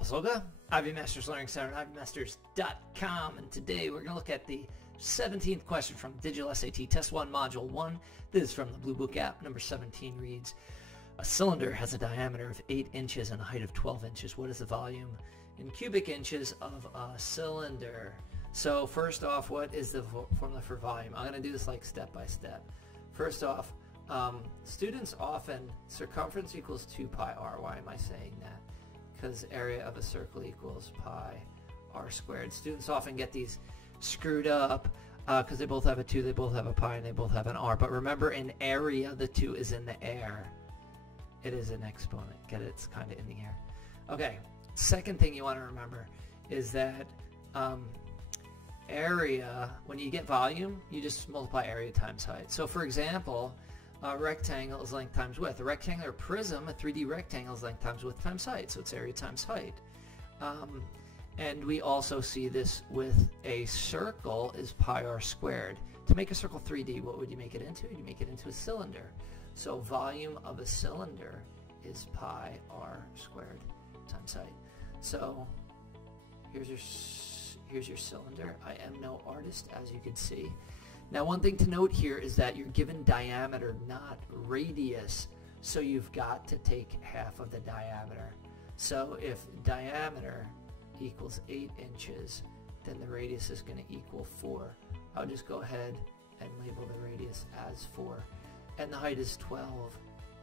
Basoga, IB Masters Learning Center at IBMasters.com, and today we're going to look at the 17th question from Digital SAT Test 1 Module 1. This is from the Bluebook app. Number 17 reads, a cylinder has a diameter of 8 inches and a height of 12 inches. What is the volume in cubic inches of a cylinder? So first off, what is the formula for volume? I'm going to do this like step by step. First off, students often, circumference equals 2 pi r. Why am I saying that? Because area of a circle equals pi r squared. Students often get these screwed up because they both have a 2, they both have a pi, and they both have an r. But remember, in area, the 2 is in the air. It is an exponent. Get it? It's kind of in the air. Okay, second thing you want to remember is that area, when you get volume, you just multiply area times height. So for example, a rectangle is length times width. A rectangular prism, a 3D rectangle, is length times width times height. So it's area times height. And we also see this with a circle is pi r squared. To make a circle 3D, what would you make it into? You make it into a cylinder. So volume of a cylinder is pi r squared times height. So here's your cylinder. I am no artist, as you can see. Now, one thing to note here is that you're given diameter, not radius. So you've got to take half of the diameter. So if diameter equals 8 inches, then the radius is going to equal 4. I'll just go ahead and label the radius as 4. And the height is 12.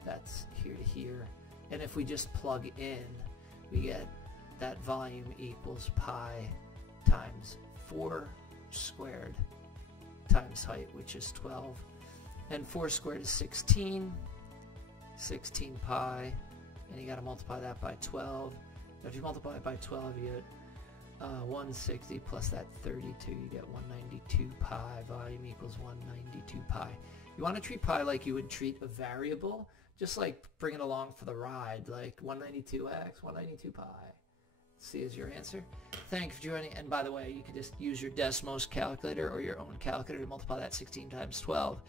That's here to here. And if we just plug in, we get that volume equals pi times 4 squared times height, which is 12. And 4 squared is 16. 16 pi. And you got to multiply that by 12. If you multiply it by 12, you get 160 plus that 32, you get 192 pi. Volume equals 192 pi. You want to treat pi like you would treat a variable, just like bring it along for the ride, like 192x, 192 pi. C is your answer. Thank you for joining. And by the way, you can just use your Desmos calculator or your own calculator to multiply that 16 times 12.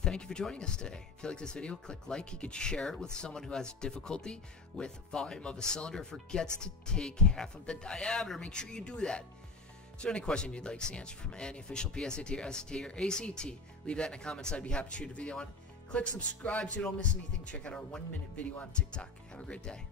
Thank you for joining us today. If you like this video, click like. You could share it with someone who has difficulty with volume of a cylinder, forgets to take half of the diameter. Make sure you do that. Is there any question you'd like to see answered from any official PSAT or SAT or ACT? Leave that in the comments. I'd be happy to shoot a video on it. Click subscribe so you don't miss anything. Check out our 1-minute video on TikTok. Have a great day.